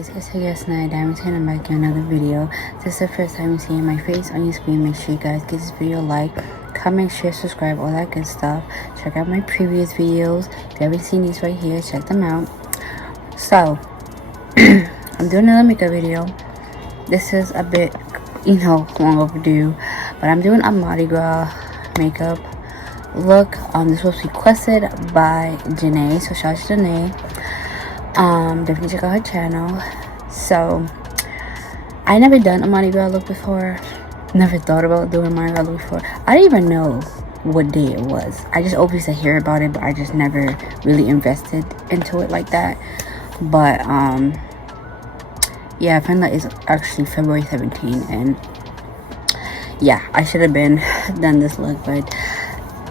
guys, it's your guest Night. I'm returning back to another video. If this is the first time you're seeing my face on your screen, make sure you guys give this video a like, comment, share, subscribe, all that good stuff. Check out my previous videos. If you haven't seen these right here, check them out. So I'm doing another makeup video. This is a bit, long overdue, but I'm doing a Mardi Gras makeup look. This was requested by Janae, so shout out to Janae. Definitely check out her channel. So I never done a Mardi Gras look before, never thought about doing a Mardi Gras look before. I didn't even know what day it was. I just always hear about it, but I just never really invested into it like that. But yeah, I found out it's actually February 17th, and yeah, I should have been done this look, but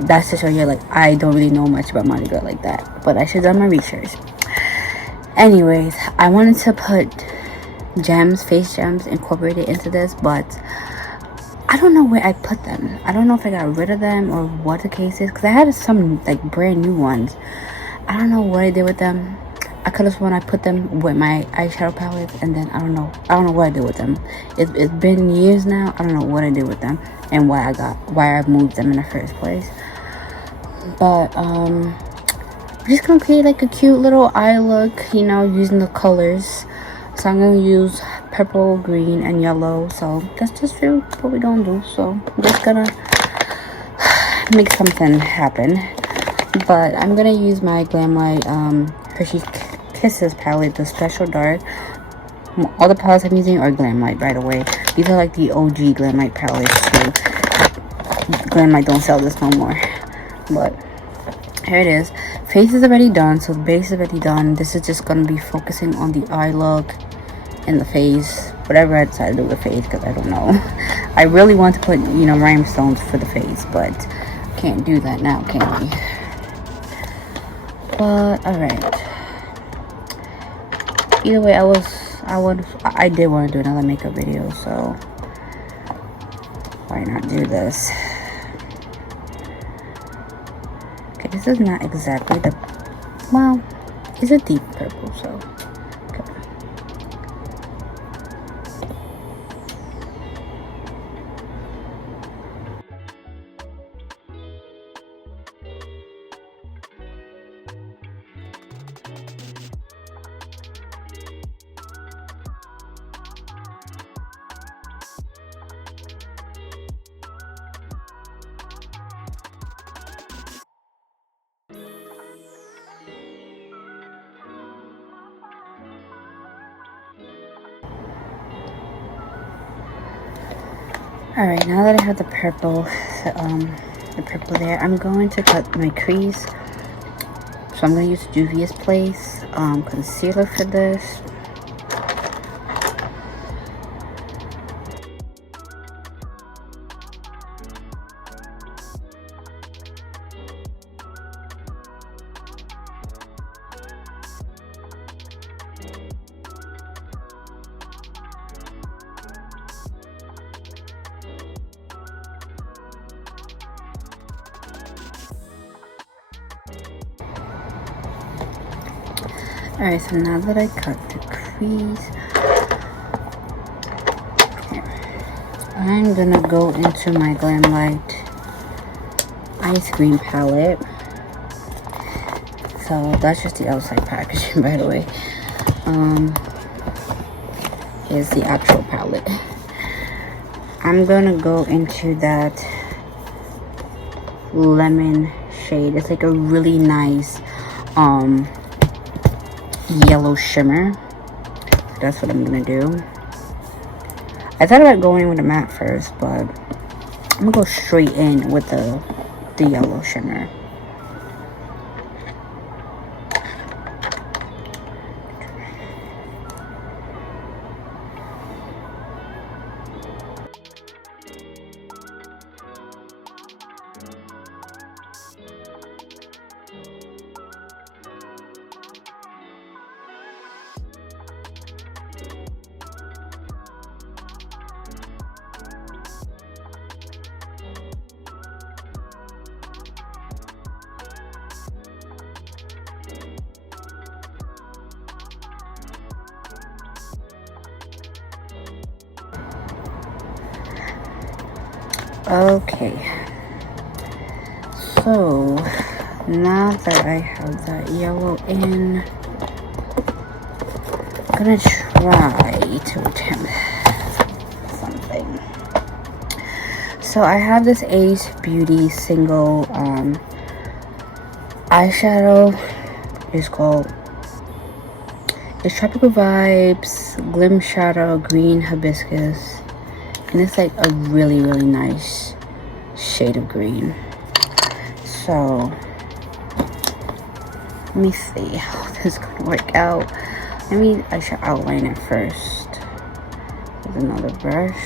that's to show you, like, I don't really know much about Mardi Gras like that, but I should have done my research. Anyways, I wanted to put gems, face gems, incorporated into this, but I don't know where I put them. I don't know if I got rid of them or what the case is, because I had some like brand new ones. I don't know what I did with them. I could have sworn I put them with my eyeshadow palettes, and then I don't know what I did with them. It's been years now. I don't know what I did with them and why I moved them in the first place. But I'm just gonna create like a cute little eye look, using the colors. So I'm gonna use purple, green, and yellow. So that's just really what we're gonna do. So I'm just gonna make something happen. But I'm gonna use my Glam Light Hershey Kisses palette, the special dark. All the palettes I'm using are Glam Light, by the way. These are like the OG Glam Light palettes too. Glam Light don't sell this no more. But here it is. Face is already done, so the base is already done. This is just gonna be focusing on the eye look and the face, whatever I decide to do with the face, because I don't know. I really want to put rhinestones for the face, but can't do that now, can we? But all right, either way, I did want to do another makeup video, so why not do this? This is not exactly it's a deep purple, so okay. Alright, now that I have the purple there, I'm going to cut my crease. So I'm going to use Juvia's Place concealer for this. Alright, so now that I cut the crease, I'm gonna go into my Glam Light Ice Cream palette. So that's just the outside packaging, by the way. Here's the actual palette. I'm gonna go into that lemon shade. It's like a really nice yellow shimmer. That's what I'm gonna do. I thought about going in with a matte first, but I'm gonna go straight in with the yellow shimmer. Okay, so now that I have that yellow in, I'm gonna try to attempt something. So I have this Ace Beauty single eyeshadow. It's Tropical Vibes Glim Shadow Green Hibiscus, and it's like a really nice shade of green. So let me see how this is gonna work out. I should outline it first with another brush.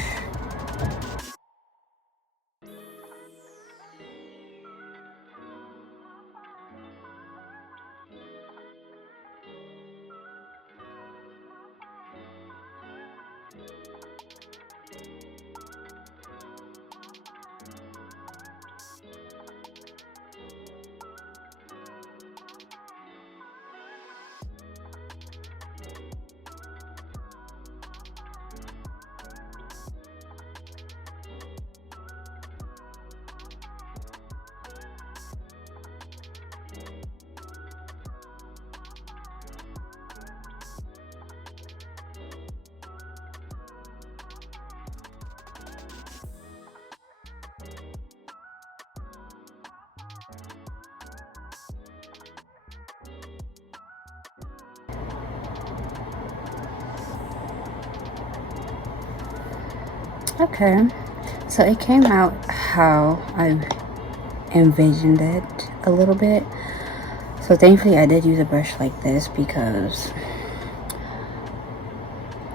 Okay, so it came out how I envisioned it a little bit. So thankfully I did use a brush like this, because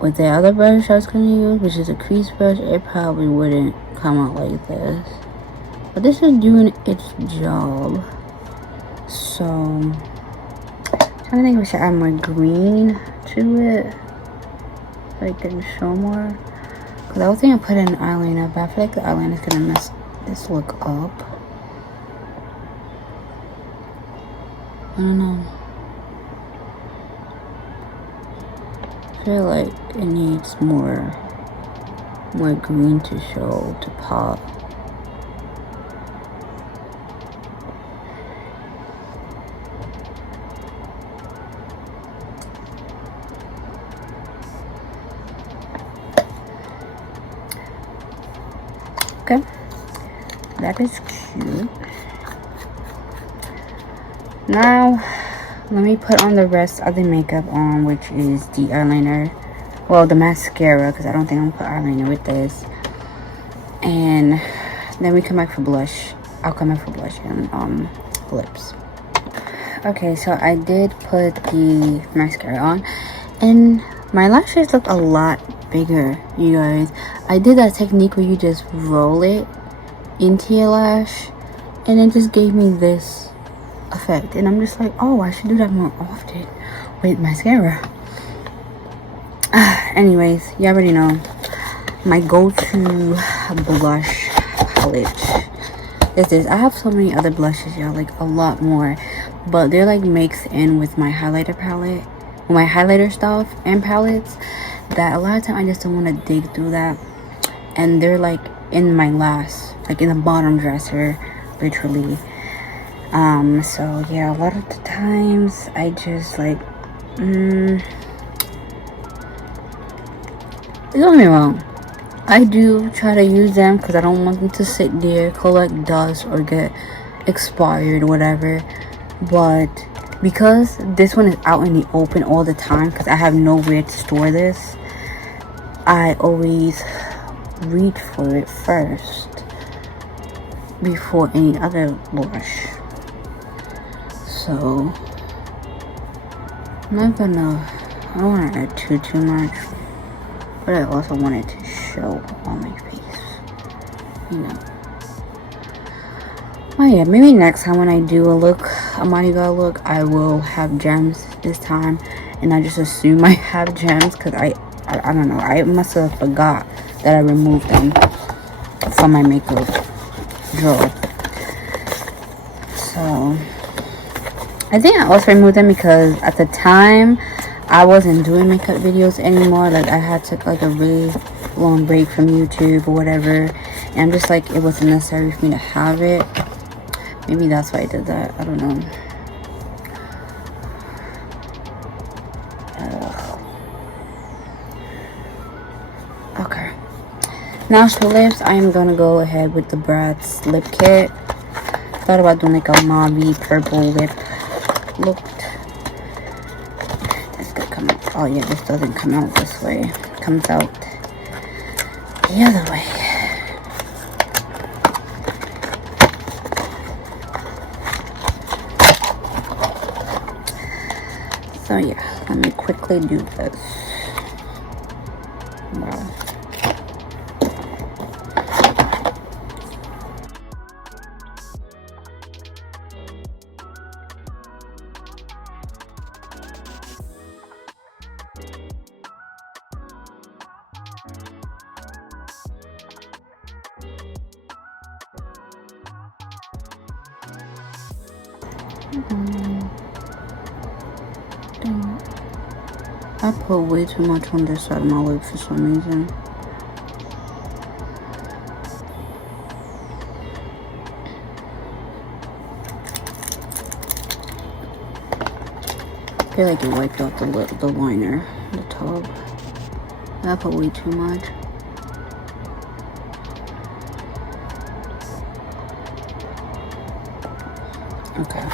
with the other brush I was going to use, which is a crease brush, it probably wouldn't come out like this. But this is doing its job. So I'm trying to think if I should add more green to it so I can show more. Because I was thinking of putting an eyeliner, but I feel like the eyeliner is going to mess this look up. I don't know. I feel like it needs more green to show, to pop. Okay, that is cute. Now let me put on the rest of the makeup on, which is the eyeliner, well, the mascara, because I don't think I'm gonna put eyeliner with this. And then we come back for blush. I'll come back for blush and lips. Okay, so I did put the mascara on, and my lashes look a lot bigger, you guys. I did that technique where you just roll it into your lash, and it just gave me this effect. And I'm just like, oh, I should do that more often with mascara. Anyways, you already know my go-to blush palette is this. I have so many other blushes, y'all, like a lot more, but they're like mixed in with my highlighter palette, my highlighter stuff and palettes, that a lot of times I just don't want to dig through that. And they're like in my last, like in the bottom dresser, literally. So yeah, a lot of the times I just like, don't get me wrong, I do try to use them because I don't want them to sit there, collect dust, or get expired or whatever. But because this one is out in the open all the time, because I have nowhere to store this, I always reach for it first before any other blush. So I don't want to add too much, but I also want it to show on my face, you know. Oh yeah, maybe next time when I do a Mardi Gras look, I will have gems this time, and I just assume I have gems, because I don't know, I must have forgot that I removed them from my makeup drawer. So I think I also removed them because at the time I wasn't doing makeup videos anymore. Like I had took like a really long break from YouTube or whatever, and I'm just like, it wasn't necessary for me to have it. Maybe that's why I did that. I don't know. Okay. Now for lips, I'm gonna go ahead with the Bratz lip kit. Thought about doing like a mauve purple lip look. This could come out. Oh yeah, this doesn't come out this way. It comes out the other way. So yeah, let me quickly do this. Wow. I put way too much on this side of my lip for some reason. I feel like it wiped out the liner, the top. I put way too much. Okay.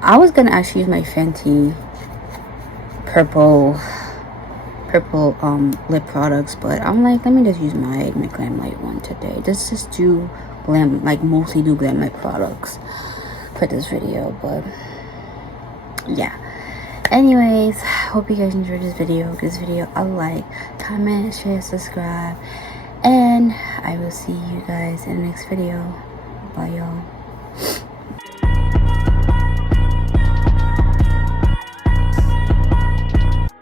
I was gonna actually use my Fenty purple lip products, but I'm like, let me just use my Glam Light one today. Just do glam, like mostly do Glam Light products for this video. But yeah, anyways, hope you guys enjoyed this video. Give this video a like, comment, share, subscribe, And I will see you guys in the next video. Bye, y'all.